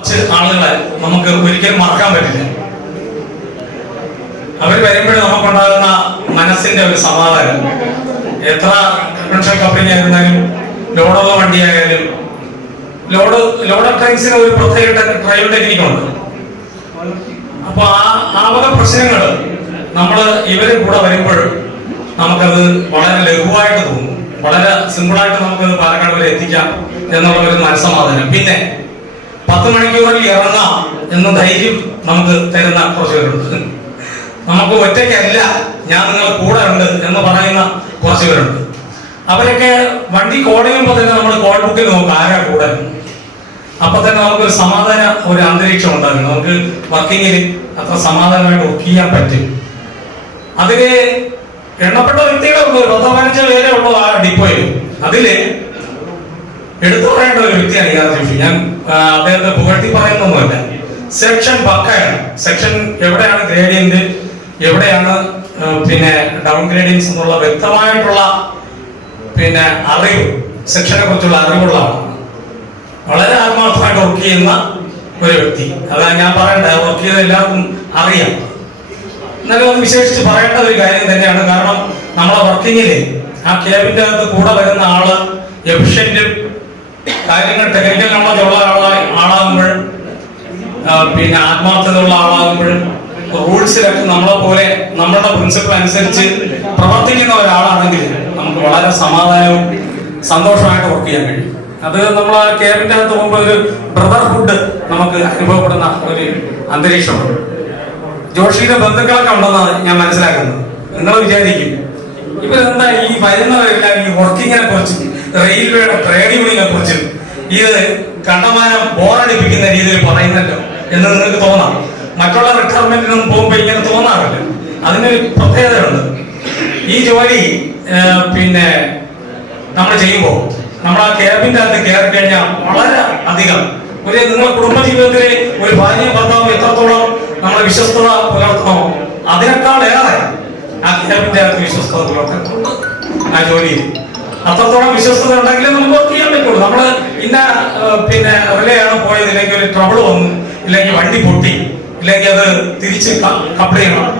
ആളുകളെ നമുക്ക് ഒരിക്കലും മറക്കാൻ പറ്റില്ല. അവർ വരുമ്പോഴും നമുക്കുണ്ടാകുന്ന മനസ്സിന്റെ ഒരു സമാധാനം. എത്ര കൺവെൻഷൻ കമ്പനി ആയിരുന്നാലും ലോഡുള്ള വണ്ടിയായാലും ലോഡ് ലോഡ് ട്രെയിൻസിന് ഒരു പ്രത്യേക ഡ്രൈവ് ടെക്നിക്കുണ്ട് അപ്പൊ ആ വക പ്രശ്നങ്ങൾ നമ്മൾ ഇവർ കൂടെ വരുമ്പോൾ നമുക്കത് വളരെ ലഘുവായിട്ട് തോന്നും. വളരെ സിമ്പിളായിട്ട് നമുക്കത് പാലക്കാട് വരെ എത്തിക്കാം എന്നുള്ള ഒരു മനസ്സമാധാനം. പിന്നെ പത്ത് മണിക്കൂറിൽ ഇറങ്ങാം എന്ന ധൈര്യം നമുക്ക് തരുന്ന കുറച്ച് പേരുണ്ട്. നമുക്ക് ഒറ്റയ്ക്കല്ല ഞാൻ നിങ്ങളെ കൂടെ ഉണ്ട് എന്ന് പറയുന്ന കുറച്ച് പേരുണ്ട്. അവരൊക്കെ വണ്ടി കോൾ ചെയ്യുമ്പോൾ തന്നെ നമ്മൾ കോൾ ബുക്കിൽ നോക്കും ആരാ കൂടെ. അപ്പൊ തന്നെ നമുക്കൊരു സമാധാന ഒരു അന്തരീക്ഷം ഉണ്ടാകും. നമുക്ക് വർക്കിങ്ങിൽ അത്ര സമാധാനമായിട്ട് വർക്ക് ചെയ്യാൻ പറ്റും. അതിൽ എണ്ണപ്പെട്ട വ്യക്തികളെ ഉള്ളൂ പത്തോ പതിനഞ്ചോ പേരെ ഉള്ളൂ ആ ഡിപ്പോയിൽ അതിൽ എടുത്തു പറയേണ്ട ഒരു വ്യക്തിയാണ് ഞാൻ അദ്ദേഹത്തെ പുകഴ്ത്തി പറയുന്നൊന്നുമല്ല. സെക്ഷൻ പക്കയാണ് സെക്ഷൻ എവിടെയാണ് ഗ്രേഡിയന്റ് എവിടെയാണ് പിന്നെ ഡൗൺ ഗ്രേഡിയൻസ് എന്നുള്ള വ്യക്തമായിട്ടുള്ള പിന്നെ അറിവ് സെക്ഷനെ കുറിച്ചുള്ള അറിവുള്ള വളരെ ആത്മാർത്ഥമായിട്ട് വർക്ക് ചെയ്യുന്ന ഒരു വ്യക്തി. അതാ ഞാൻ പറയണ്ട വർക്ക് ചെയ്ത എല്ലാവർക്കും അറിയാം. എന്നാലും അത് വിശേഷിച്ച് പറയേണ്ട ഒരു കാര്യം തന്നെയാണ്. കാരണം നമ്മളെ വർക്കിങ്ങിൽ ആ ക്യാബിന്റെ അകത്ത് കൂടെ വരുന്ന ആൾ എഫിഷ്യന്റും കാര്യങ്ങൾ ടെക്നിക്കൽ നോളജ് ഉള്ള ആളായി ആളാകുമ്പോഴും പിന്നെ ആത്മാർത്ഥതയുള്ള ആളാകുമ്പോഴും റൂൾസിലൊക്കെ നമ്മളെ പോലെ നമ്മളുടെ പ്രിൻസിപ്പിൾ അനുസരിച്ച് പ്രവർത്തിക്കുന്ന ഒരാളാണെങ്കിൽ നമുക്ക് വളരെ സമാധാനവും സന്തോഷമായിട്ട് വർക്ക് ചെയ്യാൻ കഴിയും. അത് നമ്മൾ ആ ക്യാബിന്റെ അകത്ത് പോകുമ്പോൾ ഒരു ബ്രദർഹുഡ് നമുക്ക് അനുഭവപ്പെടുന്ന ഒരു അന്തരീക്ഷമുണ്ട്. ജോഷിയുടെ ബന്ധുക്കളൊക്കെ ഉണ്ടെന്നാണ് ഞാൻ മനസ്സിലാക്കുന്നത്. നിങ്ങൾ വിചാരിക്കും ഇവരെന്താ ഈ വരുന്നവരെല്ലാം ഈ വർക്കിങ്ങിനെ കുറിച്ച് റെയിൽവേയുടെ ട്രേഡ് യൂണിയനെ കുറിച്ചും ഇത് കണ്ടമാനം ബോറടിപ്പിക്കുന്ന രീതിയിൽ പറയുന്നല്ലോ എന്ന് നിങ്ങൾക്ക് തോന്നാം. മറ്റുള്ള റിട്ടയർമെന്റിനൊന്നും പോകുമ്പോൾ ഇങ്ങനെ തോന്നാറില്ല. അതിനൊരു പ്രത്യേകതയുണ്ട്. ഈ ജോലി പിന്നെ നമ്മൾ ചെയ്യുമ്പോൾ നമ്മൾ ആ ക്യാബിന്റെ അകത്ത് കയറി കഴിഞ്ഞാൽ വളരെ അധികം. ഒരു നിങ്ങളുടെ കുടുംബജീവിതത്തിലെ ഒരു ഭാര്യയും ഭർത്താവും എത്രത്തോളം നമ്മൾ വിശ്വസ്തത പുലർത്തണോ അതിനേക്കാൾ ഏറെ ആ ക്യാബിന്റെ അകത്ത് വിശ്വസ്തത പുലർത്തുന്നുണ്ട് ആ ജോലിയിൽ അത്രത്തോളം വിശ്വസ്തത ഉണ്ടെങ്കിലേ നമുക്ക് ചെയ്യാൻ പറ്റുള്ളൂ. നമ്മൾ ഇന്ന പിന്നെ റിലേയാണ് പോയത്. ഇല്ലെങ്കിൽ ഒരു ട്രബിൾ വന്നു. ഇല്ലെങ്കിൽ വണ്ടി പൊട്ടി. ഇല്ലെങ്കിൽ അത് തിരിച്ച് കപ്പിൾ ചെയ്യണം.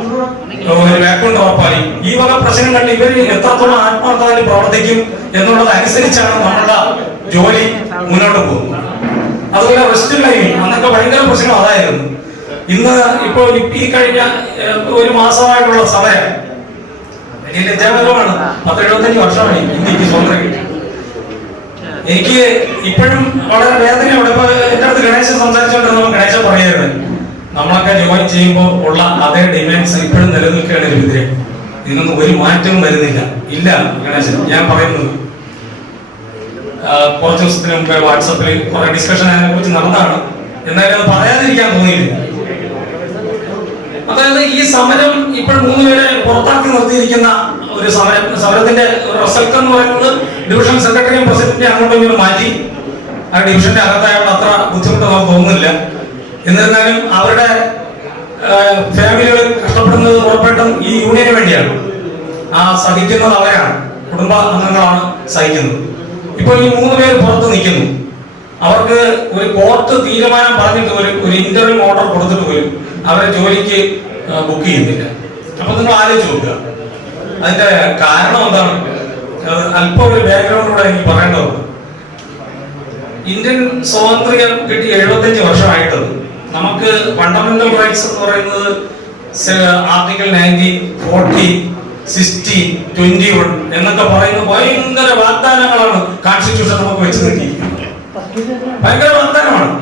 ഒരു ഡ്രോപ്പായി ഈ വക പ്രശ്നങ്ങളിൽ ഇവർ എത്രത്തോളം ആത്മാർത്ഥമായി പ്രവർത്തിക്കും എന്നുള്ളത് അനുസരിച്ചാണ് നമ്മളുടെ ജോലി മുന്നോട്ട് പോകുന്നത്. അതുപോലെ റെസ്റ്റ് ടൈം അന്നൊക്കെ ഭയങ്കര പ്രശ്നം അതായിരുന്നു. ഇന്ന് ഇപ്പോൾ ഈ കഴിഞ്ഞ ഒരു മാസമായിട്ടുള്ള സമയം. വലിയ ലജ്ജാകരമാണ് പത്ത് എഴുപത്തഞ്ച് വർഷമായി ഇന്ത്യയ്ക്ക് സ്വാതന്ത്ര്യം കിട്ടി എനിക്ക് ഇപ്പോഴും വളരെ വേദനയുണ്ട് ഇപ്പൊ എന്റെ അടുത്ത് ഗണേശൻ സംസാരിച്ചുകൊണ്ടിരുന്നപ്പോൾ ഗണേശൻ പറയുന്നത് നമ്മളൊക്കെ ജോയിൻ ചെയ്യുമ്പോൾ ഉള്ള അതേ ഡിമാൻഡ്സ് ഇപ്പോഴും നിലനിൽക്കുകയാണ് ഇതിനെതിരെ ഇതിനൊന്നും ഒരു മാറ്റവും വരുന്നില്ല. ഇല്ല ഗണേശൻ ഞാൻ പറയുന്നത് കുറച്ച് ദിവസത്തിന് മുമ്പ് വാട്സപ്പിൽ കുറെ ഡിസ്കഷൻ അതിനെ കുറിച്ച് നടന്നതാണ്. എന്നാലും അത് പറയാതിരിക്കാൻ തോന്നിയില്ല. അതായത് ഈ സമരം ഇപ്പോൾ മൂന്ന് പേരെ പുറത്താക്കി നിർത്തിയിരിക്കുന്ന ഒരു സമര സമരത്തിന്റെ റിസൾട്ട് എന്ന് പറയുന്നത് ഡിവിഷൻ സെക്രട്ടറിയും പ്രസിഡന്റിനെ അങ്ങോട്ടും ഇങ്ങോട്ടും മാറ്റി. ആ ഡിവിഷന്റെ അകത്തായുള്ള അത്ര ബുദ്ധിമുട്ട് നമുക്ക് തോന്നുന്നില്ല. എന്നിരുന്നാലും അവരുടെ ഫാമിലികൾ കഷ്ടപ്പെടുന്നത് ഉറപ്പായിട്ടും ഈ യൂണിയന് വേണ്ടിയാണ്. ആ സഹിക്കുന്നത് അവരാണ്. കുടുംബ അംഗങ്ങളാണ് സഹിക്കുന്നത്. ഇപ്പോൾ ഈ മൂന്ന് പേര് പുറത്ത് നിൽക്കുന്നു. അവർക്ക് ഒരു കോർട്ട് തീരുമാനം പറഞ്ഞിട്ട് പോലും ഒരു ഇന്റർവ്യൂ ഓർഡർ കൊടുത്തിട്ട് പോലും അവരെ ജോലിക്ക് ബുക്ക് ചെയ്യുന്നില്ല. അപ്പൊ നിങ്ങൾ ആലോചിച്ച് നോക്കുക. അതിന്റെ കാരണം എന്താണ്? അല്പം ഒരു ബാക്ക്ഗ്രൗണ്ട് കൂടെ എനിക്ക് പറയേണ്ടതുണ്ട് ഇന്ത്യൻ സ്വാതന്ത്ര്യം കിട്ടി എഴുപത്തഞ്ച് വർഷമായിട്ട്. നമുക്ക് ഫണ്ടമെന്റൽ റൈറ്റ്സ് എന്ന് പറയുന്നത് article nineteen forty sixty twenty one എന്നൊക്കെ പറയുന്ന ഭയങ്കര വാഗ്ദാനങ്ങളാണ് കോൺസ്റ്റിറ്റ്യൂഷൻ നമുക്ക് വെച്ച് നീട്ടിയിരിക്കുന്നത് ഭയങ്കര വാഗ്ദാനമാണ്.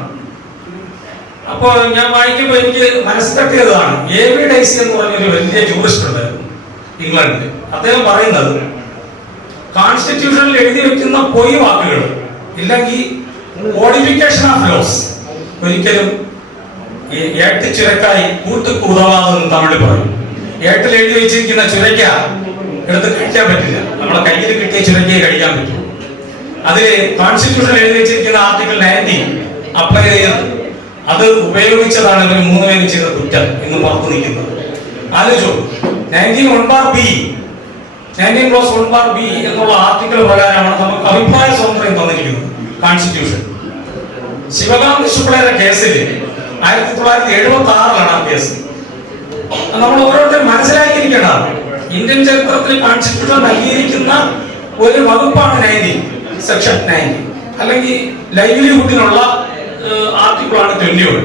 അപ്പോ ഞാൻ വായിക്കുമ്പോൾ എനിക്ക് മനസ്സിലാക്കിയതാണ് എ വി ഡൈസി എന്ന് പറഞ്ഞൊരു വലിയ ജൂറിസ്റ്റ് ഉണ്ടായിരുന്നു ഇംഗ്ലണ്ടിൽ അദ്ദേഹം പറയുന്നത് കോൺസ്റ്റിറ്റ്യൂഷനിൽ എഴുതി വെക്കുന്ന പൊയ് വാക്കുകൾ ഇല്ലെങ്കിൽ മോഡിഫിക്കേഷൻ ഓഫ് ലോസ് ഒരിക്കലും ഏട്ട് ചുരക്കായി കൂട്ട് തമിഴ് പറയും. ഏട്ടിൽ എഴുതി വെച്ചിരിക്കുന്ന ചുരക്ക എടുത്ത് കഴിക്കാൻ പറ്റില്ല. നമ്മളെ കയ്യിൽ കിട്ടിയ ചുരക്കയെ കഴിക്കാൻ പറ്റും. അതിൽ കോൺസ്റ്റിറ്റ്യൂഷൻ എഴുതി വെച്ചിരിക്കുന്ന ആർട്ടിക്കിൾ നയന്റീൻ അപ്ലൈ അത് ഉപയോഗിച്ചതാണ് ഇവർ മൂന്ന് പേരും ചെയ്ത കുറ്റം എന്ന് പുറത്തു നിൽക്കുന്നത്. ആലോചിച്ചു. Nineteen one bar B nineteen plus one bar B എന്നുള്ള ആർട്ടിക്കിൾ പ്രകാരമാണ് നമുക്ക് അഭിപ്രായ സ്വാതന്ത്ര്യം തന്നിരിക്കുന്നത്. കോൺസ്റ്റിറ്റ്യൂഷൻ ശിവകാന്ത് ശുക്ലയുടെ കേസിൽ ആയിരത്തി തൊള്ളായിരത്തി എഴുപത്തി ആറിലാണ് ആ കേസ്. നമ്മൾ ഓരോരുത്തരും മനസ്സിലാക്കിയിരിക്കണം ഇന്ത്യൻ ചരിത്രത്തിൽ കോൺസ്റ്റിറ്റ്യൂഷൻ നൽകിയിരിക്കുന്ന ഒരു വകുപ്പാണ് നയന്റീൻ സെക്ഷൻ നയന്റീൻ അല്ലെങ്കിൽ ലൈവ്ലിഹുഡിനുള്ള ആർട്ടിക്കിളാണ് ട്വന്റി വൺ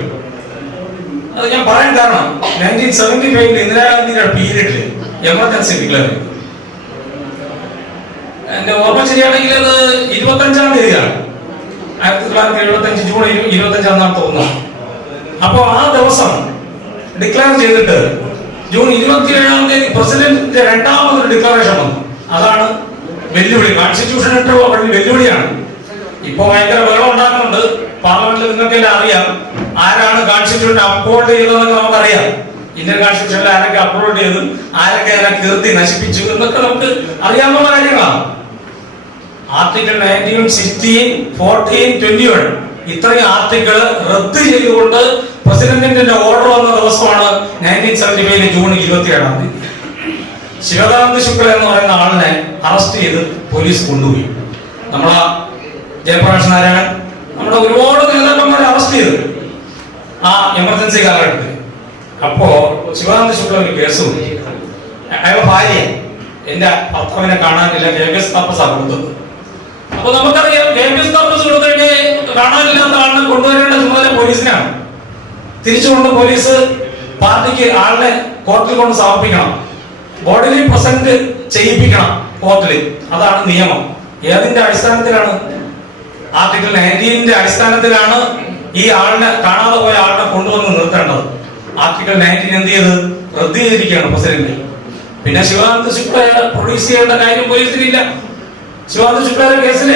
അത് ഞാൻ പറയാൻ കാരണം നയന്റീൻ സെവന്റി ഫൈവിൽ ഇന്ദിരാഗാന്ധിയുടെ പീരീഡിൽ എമർജൻസി ഡിക്ലെയർ ചെയ്തു. എന്റെ ഓർമ്മ ശരിയാണെങ്കിൽ അത് ഇരുപത്തഞ്ചാം തീയതിയാണ്. ആയിരത്തി തൊള്ളായിരത്തി എഴുപത്തി അഞ്ച് ജൂൺ ഇരുപത്തി അഞ്ചാം തോന്നുന്നു. അപ്പോൾ ആ ദിവസം ഡിക്ലെയർ ചെയ്തിട്ട് ജൂൺ ഇരുപത്തിയേഴാം തീയതി പ്രസിഡന്റിന്റെ രണ്ടാമതൊരു ഡിക്ലറേഷൻ വന്നു. അതാണ് വെല്ലുവിളി. കോൺസ്റ്റിറ്റ്യൂഷൻ ഇട്ടുള്ള വെല്ലുവിളിയാണ്. ഇപ്പൊ ഭയങ്കര വെള്ളം ഉണ്ടാക്കുന്നുണ്ട്. പാർലമെന്റിൽ നിങ്ങൾക്കെല്ലാം അറിയാം. ആരാണ് കോൺസ്റ്റിറ്റ്യൂഷൻ അപ്ലോഡ് ചെയ്തതെന്നൊക്കെ നമുക്കറിയാം. ഇന്ത്യൻ കോൺസ്റ്റിറ്റ്യൂഷനിൽ ആരൊക്കെ അപ്ലോഡ് ചെയ്തു ആരൊക്കെ അതിനെ കീർത്തി നശിപ്പിച്ചു എന്നൊക്കെ നമുക്ക് അറിയാവുന്ന കാര്യങ്ങളാണ്. Article nineteen sixteen fourteen twenty one ഇത്രയും ആർട്ടിക്കിൾ റദ്ദ് ചെയ്തുകൊണ്ട് പ്രസിഡന്റിന്റെ ഓർഡർ വന്ന ദിവസമാണ് നയന്റീൻ സെവന്റി ഫൈവ് ജൂൺ ഇരുപത്തി ഏഴാം തീയതി. ശിവകാന്ത് ശുക്ല എന്ന് പറയുന്ന ആളിനെ അറസ്റ്റ് ചെയ്ത് പോലീസ് കൊണ്ടുപോയി. നമ്മളെ ജയപ്രകാശ് നാരായണൻ നമ്മുടെ ഒരുപാട് നേതാക്കന്മാരെ അറസ്റ്റ് ചെയ്തു. ആ എമർജൻസി കാലഘട്ടത്തിൽ. അപ്പോ ശിവാനന്ദ ശുക്ല ഒരു കേസ് അയാൾ ഭാര്യ എന്റെ ഭർത്താവിനെ കാണാനില്ല കേസ് ആണ് കൊടുത്തത് അപ്പൊ നമുക്കറിയാം കേസ് തപ്പസ് കൊടുത്തിട്ട് കാണാനില്ലാത്ത ആളിനെ കൊണ്ടുവരേണ്ട ചുമതല പോലീസിനാണ്. തിരിച്ചുകൊണ്ട് പോലീസ് പാർട്ടിക്ക് ആളിനെ കോർട്ടിൽ കൊണ്ട് സമർപ്പിക്കണം. ബോഡിലി പ്രസന്റ് ചെയ്യിപ്പിക്കണം കോർട്ടിൽ അതാണ് നിയമം. ഏതിന്റെ അടിസ്ഥാനത്തിലാണ് ആർട്ടിക്കിൾ നയന്റീനിന്റെ അടിസ്ഥാനത്തിലാണ് ഈ ആളിനെ കാണാതെ പോയ ആളിനെ കൊണ്ടുവന്ന് നിർത്തേണ്ടത്. ആർട്ടിക്കിൾ നയന്റീൻ എന്ത് ചെയ്ത്? റദ്ദ് ചെയ്തിരിക്കുകയാണ് പ്രസിഡന്റ്. പിന്നെ ശിവാനന്ദ ശുക്ലയെ പ്രൊഡ്യൂസ് ചെയ്യേണ്ട കാര്യം പോലീസിനില്ല. ശിവാനന്ദ ശുക്ലയുടെ കേസിൽ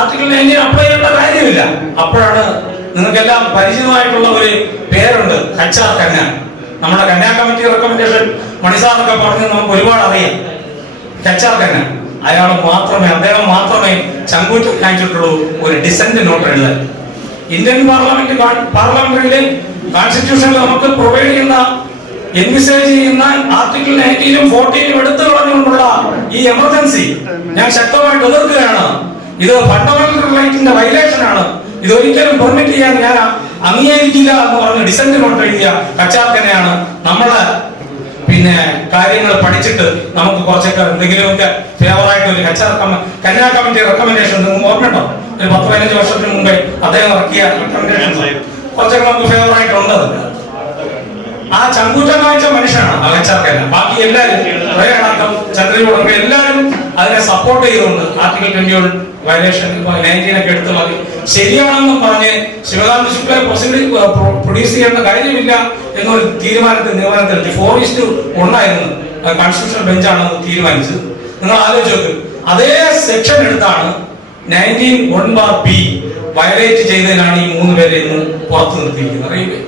ആർട്ടിക്കിൾ നയന്റീൻ അപ്ലൈ ചെയ്യേണ്ട കാര്യമില്ല. അപ്പോഴാണ് നിങ്ങൾക്കെല്ലാം പരിചിതമായിട്ടുള്ള ഒരു പേരുണ്ട്. ഹച്ചാർ കന്യ നമ്മുടെ കന്യാ കമ്മിറ്റി റെക്കമെൻഡേഷൻ മണിസാറൊക്കെ പറഞ്ഞ് നമുക്ക് ഒരുപാട് അറിയാം. ഹച്ചാർ കന്യ അയാൾ മാത്രമേ അദ്ദേഹം മാത്രമേ ചങ്കൂറ്റം കാണിച്ചിട്ടുള്ളൂ ഒരു ഡിസന്റ് നോട്ട് ഇന്ത്യൻ പാർലമെന്റ് പാർലമെന്റിൽ കോൺസ്റ്റിറ്റ്യൂഷനിൽ നമുക്ക് പ്രൊവൈഡ് ചെയ്യുന്ന എൻവിസേജ് ചെയ്യുന്ന ആർട്ടിക്കിൾ നയന്റീനും ഫോർട്ടീനും എടുത്തു കളഞ്ഞുകൊണ്ടുള്ള ഈ എമർജൻസി ഞാൻ ശക്തമായിട്ട് എതിർക്കുകയാണ്. ഇത് ഫണ്ടമെന്റൽ റൈറ്റിന്റെ വയലേഷൻ ആണ്. ഇത് ഒരിക്കലും പെർമിറ്റ് ചെയ്യാൻ ഞാൻ അംഗീകരിക്കില്ല എന്ന് പറഞ്ഞ് ഡിസന്റ് നോട്ട് എഴുതിയ കച്ചാർക്കനെയാണ് നമ്മളെ പിന്നെ കാര്യങ്ങൾ പഠിച്ചിട്ട് നമുക്ക് കുറച്ചൊക്കെ എന്തെങ്കിലുമൊക്കെ ഫേവറായിട്ട് ഒരു കച്ചാർ കന്യാ കമ്മിറ്റി റെക്കമെൻഡേഷൻ നിങ്ങൾ ഓർമ്മയുണ്ടോ? ഒരു പത്ത് പതിനഞ്ച് വർഷത്തിന് മുമ്പേ അദ്ദേഹം ഇറക്കിയ റെക്കമെൻഡേഷൻ കുറച്ചൊക്കെ നമുക്ക് ഫേവറായിട്ട് ഉണ്ട് അതിന്. ആ ചങ്കൂറ്റം കാണിച്ച മനുഷ്യനാണ് ആ അകച്ചാർക്കല്ല ബാക്കി എല്ലാവരും പ്രേരണക്കം ചന്ദ്രയോടൊക്കെ എല്ലാവരും അതിനെ സപ്പോർട്ട് ചെയ്തുകൊണ്ട് ആർട്ടിക്കൽ ട്വന്റി വയലേഷൻ നയന്റീനൊക്കെ എടുത്തു മതി ശരിയാണെന്ന് പറഞ്ഞ് ശിവകാന്ത് ശുക്ലയെ പ്രൊഡ്യൂസ് ചെയ്യേണ്ട കാര്യമില്ല എന്നൊരു തീരുമാനത്തിൽ നിഗമനത്തിലെത്തി ഫോർ ഇസ്റ്റു ഒന്നായിരുന്നു കോൺസ്റ്റിറ്റ്യൂഷൻ ബെഞ്ചാണ് തീരുമാനിച്ചത്. നിങ്ങൾ ആലോചിച്ച് അതേ സെക്ഷൻ എടുത്താണ് nineteen one bar B violate ചെയ്തതിനാണ് ഈ മൂന്ന് പേരെ ഇന്ന് പുറത്തു നിർത്തിയിരിക്കുന്നത്. റെയിൽവേ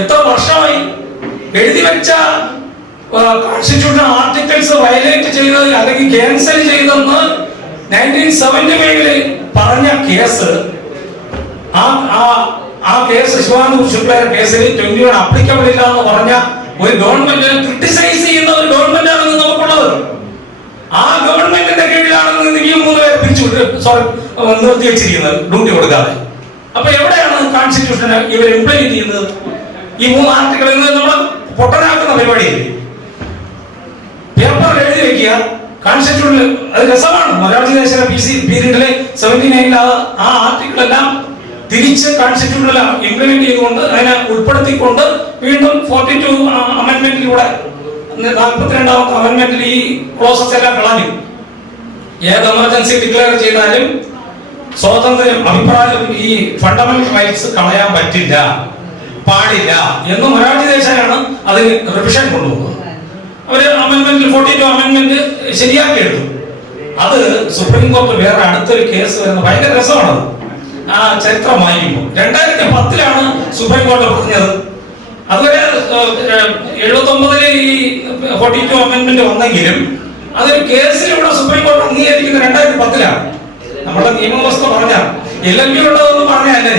എത്ര വർഷമായി? എഴുതി വെച്ച കോൺസ്റ്റിറ്റ്യൂഷൻ ആർട്ടിക്കിൾസ് വയലേറ്റ് ചെയ്തതിൽ അല്ലെങ്കിൽ ക്യാൻസൽ ചെയ്തെന്ന് നയന്റീൻ സെവന്റി ഫൈവിൽ പറഞ്ഞ കേസ് ആ ആ ആ കേസ് ശിവാനന്ദ ശുക്ലയുടെ കേസിൽ ട്വന്റി വൺ അപ്ലിക്കബിൾ ഇല്ല എന്ന് പറഞ്ഞ ഒരു ഗവൺമെന്റിനെ ക്രിട്ടിസൈസ് ചെയ്യുന്ന ഒരു ഗവൺമെന്റ് ആണ് നമുക്കുള്ളത്. ആ ഗവൺമെന്റിന്റെ കീഴിലാണ് ഈ മൂന്ന് പേരെ പിരിച്ചു സോറി നിർത്തി വെച്ചിരിക്കുന്നത് ഡ്യൂട്ടി കൊടുക്കാതെ. അപ്പൊ എവിടെയാണ് കോൺസ്റ്റിറ്റ്യൂഷൻ ഇവർ ഇംപ്ലിമെന്റ് ചെയ്യുന്നത്? ഈ മൂന്ന് ആർട്ടിക്കിൾ നമ്മൾ പൊട്ടനാക്കുന്ന പരിപാടിയല്ലേ? പേപ്പറിൽ എഴുതി വെക്കുക കോൺസ്റ്റിറ്റ്യൂഷനിൽ അത് രസമാണ്. മൊരാർജി ദേശീയ പി സി പീരീഡിലെ സെവന്റി നയനിൽ ആ ആർട്ടിക്കിൾ എല്ലാം തിരിച്ച് കാണിച്ചിട്ടുണ്ടല്ല. ഇംപ്ലിമെന്റ് ചെയ്തുകൊണ്ട് അതിനെ ഉൾപ്പെടുത്തിക്കൊണ്ട് വീണ്ടും ഫോർട്ടി ടു അമെന്റ്മെന്റിലൂടെ നാൽപ്പത്തിരണ്ടാമത്തെ അമെന്റ്മെന്റിൽ ഈ പ്രോസസ് എല്ലാം കളഞ്ഞു. ഏത് എമർജൻസി ഡിക്ലെയർ ചെയ്താലും സ്വാതന്ത്ര്യം അഭിപ്രായം ഈ ഫണ്ടമെന്റൽ റൈറ്റ്സ് കളയാൻ പറ്റില്ല. പാടില്ല. എന്ന് മൊരാർജി ദേശായാണ് അതിന് റിവിഷൻ കൊണ്ടുപോകുന്നത് അവർ അമെന്മെന്റ് ഫോർട്ടി ടു അമെന്മെന്റ് ശരിയാക്കി എടുത്തു അത് സുപ്രീം കോർട്ട് വേറെ അടുത്തൊരു കേസ് വരുന്ന ഭയങ്കര രസമാണ് ആ ചരിത്രം വായിക്കുമ്പോൾ. രണ്ടായിരത്തി പത്തിലാണ് സുപ്രീം കോടതി പറഞ്ഞത്. അതുവരെ എഴുപത്തി ഒമ്പതിൽ ഈ ഫോർട്ടി ടു അമെന്മെന്റ് വന്നെങ്കിലും അതൊരു കേസിലൂടെ സുപ്രീം കോടതി അംഗീകരിക്കുന്ന രണ്ടായിരത്തി പത്തിലാണ് നമ്മുടെ നിയമവ്യവസ്ഥ പറഞ്ഞ. എൽ എൽ ബി ഉള്ളതെന്ന് പറഞ്ഞല്ലേ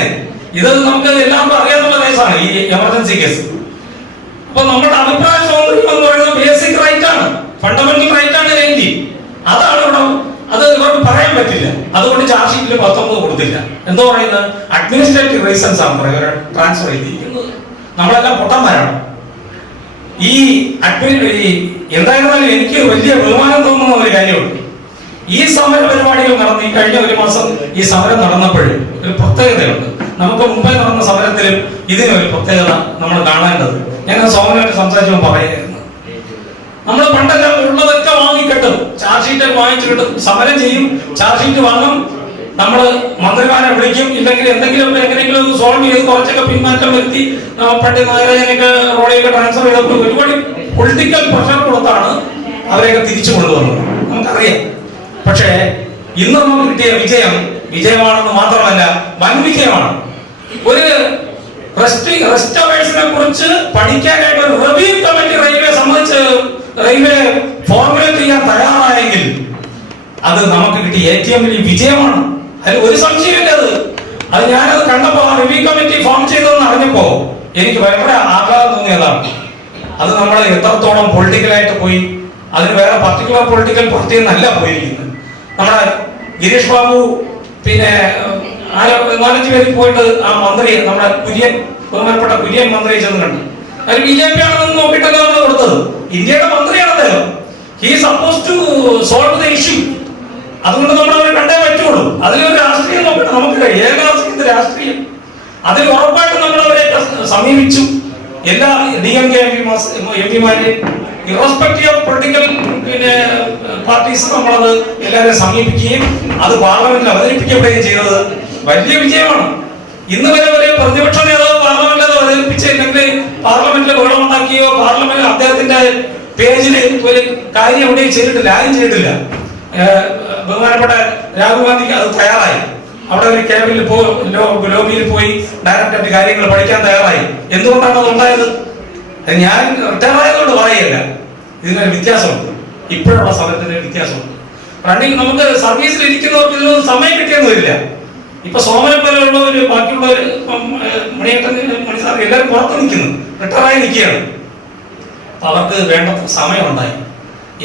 ഇത് നമുക്ക് എല്ലാവർക്കും അറിയാവുന്ന കേസാണ് ഈ എമർജൻസി കേസ് അപ്പൊ നമ്മുടെ അഭിപ്രായ സ്വാതന്ത്ര്യം എന്ന് പറയുന്നത് ബേസിക് റൈറ്റ് ആണ്. ഫണ്ടമെന്റൽ റൈറ്റ് ആണ് ലൈംഗി അതാണ് ഇവിടെ അത് ഇവർക്ക് പറയാൻ പറ്റില്ല. അതുകൊണ്ട് ചാർജ് ഷീറ്റിൽ പത്തൊമ്പത് കൊടുത്തില്ല. എന്തോ പറയുന്നത്? അഡ്മിനിസ്ട്രേറ്റീവ് റീസൺസ് ആണ് ട്രാൻസ്ഫർ ചെയ്തിരിക്കുന്നത്. നമ്മളെല്ലാം പൊട്ടന്മാരാണ്. ഈ അഡ്മിൻ ഈ എന്തായിരുന്നാലും എനിക്ക് വലിയ ബഹുമാനം തോന്നുന്ന ഒരു കാര്യമുണ്ട്. ഈ സമര പരിപാടികൾ നടന്ന് ഈ കഴിഞ്ഞ ഒരു മാസം ഈ സമരം നടന്നപ്പോൾ ഒരു പ്രത്യേകതയുണ്ട്. നമുക്ക് മുമ്പേ നടന്ന സമരത്തിലും ഇതിനൊരു പ്രത്യേകത നമ്മൾ കാണേണ്ടത് ഞാൻ സോമനായിട്ട് സംസാരിച്ചപ്പോൾ പറയായിരുന്നു നമ്മൾ പണ്ടെല്ലാം ഉള്ളതൊക്കെ വാങ്ങിക്കെട്ടും. ചാർജ് ഷീറ്റ് വാങ്ങിച്ചു കിട്ടും. സമരം ചെയ്യും. ചാർജ് ഷീറ്റ് വാങ്ങും. നമ്മൾ മന്ത്രിമാരെ വിളിക്കും. ഇല്ലെങ്കിൽ എന്തെങ്കിലും എങ്ങനെയെങ്കിലും ഒന്ന് സോൾവ് ചെയ്ത് കുറച്ചൊക്കെ പിന്മാറ്റം വരുത്തി പണ്ട് റോഡിലൊക്കെ റോഡിലേക്ക് ട്രാൻസ്ഫർ ചെയ്തപ്പോൾ ഒരുപാട് പൊളിറ്റിക്കൽ പ്രഷർ കൊടുത്താണ് അവരെയൊക്കെ തിരിച്ചു കൊണ്ടുവന്നത്. നമുക്കറിയാം. പക്ഷേ ഇന്ന് നമുക്ക് കിട്ടിയ വിജയം വിജയമാണെന്ന് മാത്രമല്ല വൻ വിജയമാണ് ഒരു റെസ്റ്റോറേഷനെ കുറിച്ച് പഠിക്കാനായിട്ട് ഒരു റിവ്യൂ കമ്മിറ്റി റെയിൽവേ സംബന്ധിച്ച് റെയിൽവേ ഫോർമുലേറ്റ് ചെയ്യാൻ തയ്യാറായെങ്കിൽ അത് നമുക്ക് കിട്ടിയ ഏറ്റവും വലിയ വിജയമാണ്. അതിൽ ഒരു സംശയമില്ല അത്. അത് ഞാനത് കണ്ടപ്പോ ആ റിവ്യൂ കമ്മിറ്റി ഫോം ചെയ്തതെന്ന് അറിഞ്ഞപ്പോ എനിക്ക് വളരെ ആഹ്ലാദം തോന്നിയതാണ്. അത് നമ്മൾ എത്രത്തോളം പൊളിറ്റിക്കലായിട്ട് പോയി അതിന് വേറെ പർട്ടിക്കുലർ പൊളിറ്റിക്കൽ പാർട്ടി എന്നല്ല പോയിരിക്കുന്നത്. നമ്മുടെ ഗിരീഷ് ബാബു പിന്നെ ആരോ നാലഞ്ച് പേര് പോയിട്ട് ആ മന്ത്രി നമ്മുടെ കുര്യൻ ബഹുമാനപ്പെട്ട കുര്യൻ മന്ത്രിയെ ചെന്ന് കണ്ടു. അത് ബി ജെ പി ആണെന്ന് നോക്കിയിട്ടല്ല നമ്മൾ കൊടുത്തത്. ഇന്ത്യയുടെ മന്ത്രിയാണ് അദ്ദേഹം. He suppose to solve the issue അതുകൊണ്ട് നമ്മൾ അവരെ കണ്ടേ പറ്റുള്ളൂ. അതിലൊരു രാഷ്ട്രീയം നോക്കണം. നമുക്ക് കഴിയും ഏക രാഷ്ട്രീയത്തിന്റെ രാഷ്ട്രീയം. അതിൽ ഉറപ്പായിട്ട് നമ്മൾ അവരെ സമീപിച്ചു. എല്ലാ ഡി എം കെ എം പിമാരെയും ഇറസ്പെക്റ്റീവ് ഓഫ് പൊളിറ്റിക്കൽ പിന്നെ പാർട്ടീസ് നമ്മളത് എല്ലാവരെയും സമീപിക്കുകയും അത് പാർലമെന്റിൽ അവതരിപ്പിക്കപ്പെടുകയും ചെയ്തത് വലിയ വിജയമാണ്. ഇന്ന് വരെ വരെ പ്രതിപക്ഷ നേതാവ് പാർലമെന്റിൽ അത് അവതരിപ്പിച്ചില്ലെങ്കിൽ പാർലമെന്റിൽ ബഹളമുണ്ടാക്കിയോ പാർലമെന്റിൽ അദ്ദേഹത്തിന്റെ പേജിൽ ഒരു കാര്യം എവിടെയും ചെയ്തിട്ടില്ല ആരും ചെയ്തിട്ടില്ല. ബഹുമാനപ്പെട്ട രാഹുൽ ഗാന്ധിക്ക് അത് തയ്യാറായി. അവിടെ ഒരു കേബിളിൽ പോയി ലോബിയിൽ പോയി ഡയറക്ടായിട്ട് കാര്യങ്ങൾ പഠിക്കാൻ തയ്യാറായി. എന്തുകൊണ്ടാണ് അത് ഉണ്ടായത്? ഞാൻ റിട്ടയർ പറയല്ല ഇതിനൊരു വ്യത്യാസമുണ്ട്. ഇപ്പോഴുള്ള സമയത്തിന് വ്യത്യാസമുണ്ട്. റണ്ണിങ് നമുക്ക് സർവീസിൽ ഇരിക്കുന്നവർക്ക് ഇതിനൊന്നും സമയം കിട്ടിയെന്ന് വരില്ല. ഇപ്പൊ സോമനെ പോലെയുള്ളവര് ബാക്കിയുള്ളവര് മണിയേട്ടൻ മണിസാർ എല്ലാവരും പുറത്ത് നിൽക്കുന്നു. റിട്ടയർ ആയി നിൽക്കുകയാണ്. അപ്പൊ അവർക്ക് വേണ്ട സമയം ഉണ്ടായി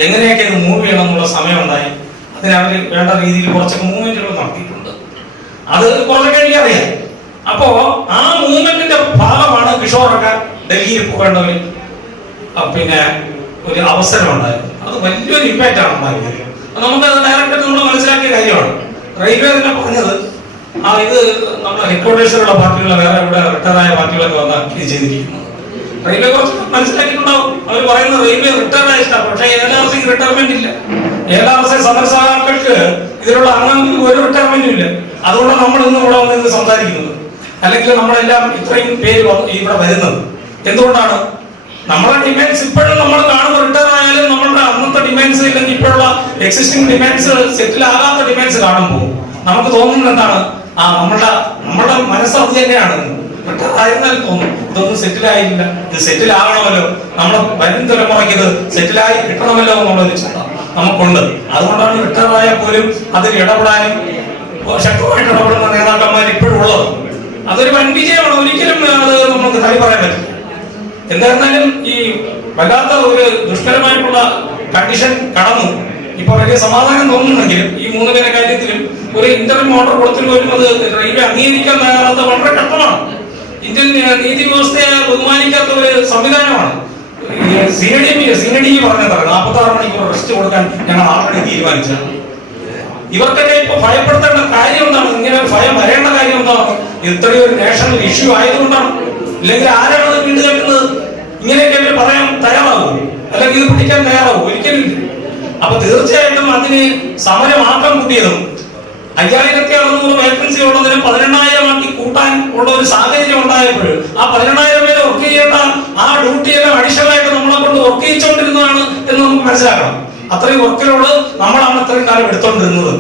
എങ്ങനെയൊക്കെ ഇത് മൂവ് ചെയ്യണം എന്നുള്ള സമയം ഉണ്ടായി അതിന് അവർ വേണ്ട രീതിയിൽ കുറച്ചൊക്കെ മൂവ്മെന്റുകൾ നടത്തിയിട്ടുണ്ട്. അത് കുറച്ചൊക്കെ എനിക്കറിയാം. അപ്പോ ആ മൂവ്മെന്റിന്റെ ഭാഗമാണ് കിഷോറൊക്കെ ഡൽഹിയിൽ പോകേണ്ടവർ പിന്നെ ഒരു അവസരം ഉണ്ടായത് അത് വലിയൊരു ഇമ്പാക്റ്റ് ആണ് ഉണ്ടാക്കിയത് നമുക്ക് ഡയറക്റ്റ് നമ്മൾ മനസ്സിലാക്കിയ കാര്യമാണ്. റെയിൽവേ തന്നെ പറഞ്ഞത് ആ ഇത് നമ്മുടെ ഹെഡ്ക്വാർട്ടേഴ്സിലുള്ള പാർട്ടികളെ വേറെ ഇവിടെ റിട്ടയർ ആയ പാർട്ടികളൊക്കെ വന്ന് ഇത് ചെയ്തിരിക്കുന്നു. റെയിൽവേ കുറച്ച് മനസ്സിലാക്കിയിട്ടുണ്ടാവും. അവർ പറയുന്നത് റെയിൽവേ റിട്ടയർ ആയ സ്റ്റാഫ് പക്ഷേ എൽ ആർ റിട്ടയർമെന്റ് ഇല്ല. എൽ ആർ സി സമരസഹാക്കൾക്ക് ഇതിലുള്ള അംഗങ്ങൾക്ക് ഒരു റിട്ടയർമെന്റും ഇല്ല. അതുകൊണ്ടാണ് നമ്മൾ ഇന്ന് ഇവിടെ വന്ന് ഇന്ന് സംസാരിക്കുന്നത്. അല്ലെങ്കിൽ നമ്മളെല്ലാം ഇത്രയും പേര് ഇവിടെ വരുന്നത്. എന്തുകൊണ്ടാണ്? നമ്മുടെ ഡിമാൻഡ്സ് ഇപ്പോഴും നമ്മൾ കാണുന്ന റിട്ടയർ ആയാലും നമ്മളുടെ അന്നത്തെ ഡിമാൻഡ്സ് ഇല്ലെങ്കിൽ ഇപ്പോഴുള്ള എക്സിസ്റ്റിംഗ് ഡിമാൻഡ്സ് സെറ്റിൽ ആകാത്ത ഡിമാൻഡ്സ് കാണുമ്പോൾ നമുക്ക് തോന്നുന്നത് എന്താണ്? ആ നമ്മളുടെ നമ്മുടെ മനസ്സ് അത് തന്നെയാണ്. റിട്ടയർ ആയിരുന്നാലും തോന്നും. ഇതൊന്നും സെറ്റിലായില്ല ഇത് സെറ്റിൽ ആവണമല്ലോ. നമ്മുടെ വരും തലമുറയ്ക്ക് ഇത് സെറ്റിലായി കിട്ടണമല്ലോ എന്നുള്ളൊരു ചിന്ത നമുക്കുണ്ട്. അതുകൊണ്ടാണ് റിട്ടയർ ആയാൽ പോലും അതിൽ ഇടപെടാനും ശക്തമായിട്ട് ഇടപെടുന്ന നേതാക്കന്മാർ ഇപ്പോഴും ഉള്ളത്. അതൊരു വൻ വിജയമാണ്. ഒരിക്കലും അത് നമുക്ക് തള്ളി പറയാൻ പറ്റില്ല. എന്തായിരുന്നാലും ഈ വല്ലാത്ത ഒരു ദുഷ്കരമായിട്ടുള്ള കണ്ടീഷൻ കടന്നു. ഇപ്പൊ വലിയ സമാധാനം തോന്നുന്നുണ്ടെങ്കിലും ഈ മൂന്ന് പേരെ കാര്യത്തിലും ഒരു ഇന്റർവ്യൂ ഓർഡർ കൊടുത്തിട്ട് പോലും അത് റെയിൽവേ അംഗീകരിക്കാൻ നേരാത്ത വളരെ കഷ്ടമാണ്. ഇന്ത്യൻ നീതി വ്യവസ്ഥയെ ബഹുമാനിക്കാത്ത ഒരു സംവിധാനമാണ്. സി ഡി എം സി പറഞ്ഞതാണ് നാൽപ്പത്തി മണിക്കൂർ റെസ്റ്റ് കൊടുക്കാൻ ഞങ്ങൾ ആൾറെഡി തീരുമാനിച്ചതാണ് ഇവർക്കൊക്കെ ഇപ്പൊ ഭയപ്പെടുത്തേണ്ട കാര്യം എന്താണ്? ഇങ്ങനെ ഭയം വരേണ്ട കാര്യം എന്താണ്? ഇത്രയും നാഷണൽ ഇഷ്യൂ ആയതുകൊണ്ടാണ്. ഇല്ലെങ്കിൽ ആരാണ് വീണ്ടും കേൾക്കുന്നത്? ഇങ്ങനെയൊക്കെ അവർ പറയാൻ തയ്യാറാകും അല്ലെങ്കിൽ ഇത് പിടിക്കാൻ തയ്യാറാകും ഒരിക്കലും. അപ്പൊ തീർച്ചയായിട്ടും അതിന് സമരമാക്കം കൂട്ടിയതും അയ്യായിരത്തി അറുന്നൂറ് വേക്കൻസി ഉള്ളതിന് പതിനെണ്ണായിരം ആക്കി കൂട്ടാൻ ഉള്ള ഒരു സാഹചര്യം ഉണ്ടായപ്പോൾ ആ പതിനെണ്ണായിരം പേരെ വർക്ക് ചെയ്യേണ്ട ആ ഡ്യൂട്ടി അഡീഷണലായിട്ട് നമ്മളെ കൊണ്ട് വർക്ക് ചെയ്യിച്ചുകൊണ്ടിരുന്നതാണ് എന്ന് നമുക്ക് മനസ്സിലാക്കണം. അത്രയും വർക്കിലോട് നമ്മളാണ് അത്രയും കാലം എടുത്തോണ്ടിരുന്നത്.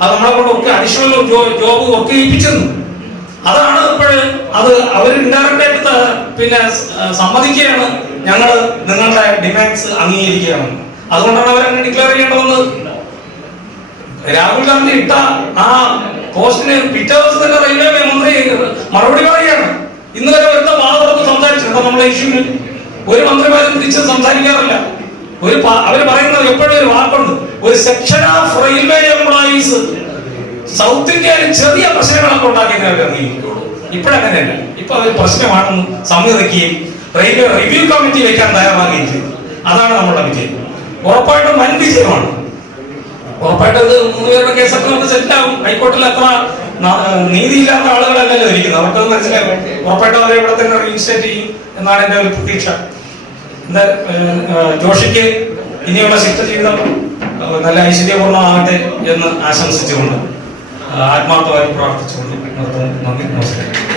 അത് നമ്മളെ കൊണ്ട് ഒക്കെ അഡീഷണൽ ജോബ് വർക്ക് ചെയ്യിപ്പിച്ചിരുന്നു. അതാണ് ഇപ്പോൾ അത് അവർ ഇൻഡയറക്റ്റ് ആയിട്ട് പിന്നെ സമ്മതിക്കുകയാണ് ഞങ്ങൾ നിങ്ങളുടെ ഡിമാൻഡ്സ് അംഗീകരിക്കുകയാണ്. അതുകൊണ്ടാണ് അവരങ്ങനെ ഡിക്ലെയർ ചെയ്യേണ്ടി വന്നത്. രാഹുൽ ഗാന്ധി ഇട്ട ആ പോസ്റ്റിന് പിറ്റേ ദിവസം തന്നെ റെയിൽവേ മന്ത്രി മറുപടി പറയുകയാണ്. ഇന്ന് വരെ വരുന്ന വാദത്ത് സംസാരിച്ചിട്ടുണ്ടോ നമ്മളെ ഇഷ്യൂവിൽ ഒരു മന്ത്രിമാരും തിരിച്ച് സംസാരിക്കാറില്ല. ഒരു അവർ പറയുന്നത് എപ്പോഴും ഒരു വാക്കുണ്ട്. ഒരു section of railway employees south ഇന്ത്യയിൽ ചെറിയ പ്രശ്നങ്ങളൊക്കെ ഉണ്ടാക്കിയതിനെ അവർ അംഗീകരിക്കുള്ളൂ. ഇപ്പോഴങ്ങനെയല്ല ഇപ്പൊ അവർ പ്രശ്നമാണെന്ന് സമ്മതിക്കുകയും റെയിൽവേ റിവ്യൂ കമ്മിറ്റി വെക്കാൻ തയ്യാറാകുകയും ചെയ്തു. അതാണ് നമ്മുടെ വിജയം. ഉറപ്പായിട്ടും വൻ വിജയമാണ്. ഉറപ്പായിട്ടും അത് മൂന്ന് പേരുടെ കേസൊക്കെ നമുക്ക് സെറ്റിലാവും ഹൈക്കോർട്ടിൽ അത്ര നീതിയില്ലാത്ത ആളുകളല്ലല്ലോ ഇരിക്കുന്നത്. അവർക്കത് മനസ്സിലാവും. ഉറപ്പായിട്ടും അവരെ ഇവിടെ തന്നെ റീഇൻസ്റ്റേറ്റ് ചെയ്യും എന്നാണ് എന്റെ ഒരു പ്രതീക്ഷ. ഏഹ്, ജോഷിക്ക് ഇനിയുള്ള ശിഷ്ട ജീവിതം നല്ല ഐശ്വര്യപൂർണമാകട്ടെ എന്ന് ആശംസിച്ചുകൊണ്ട് ആത്മാർത്ഥമായി പ്രാർത്ഥിച്ചുകൊണ്ട് നിർത്തുന്നു. നന്ദി നമസ്കാരം.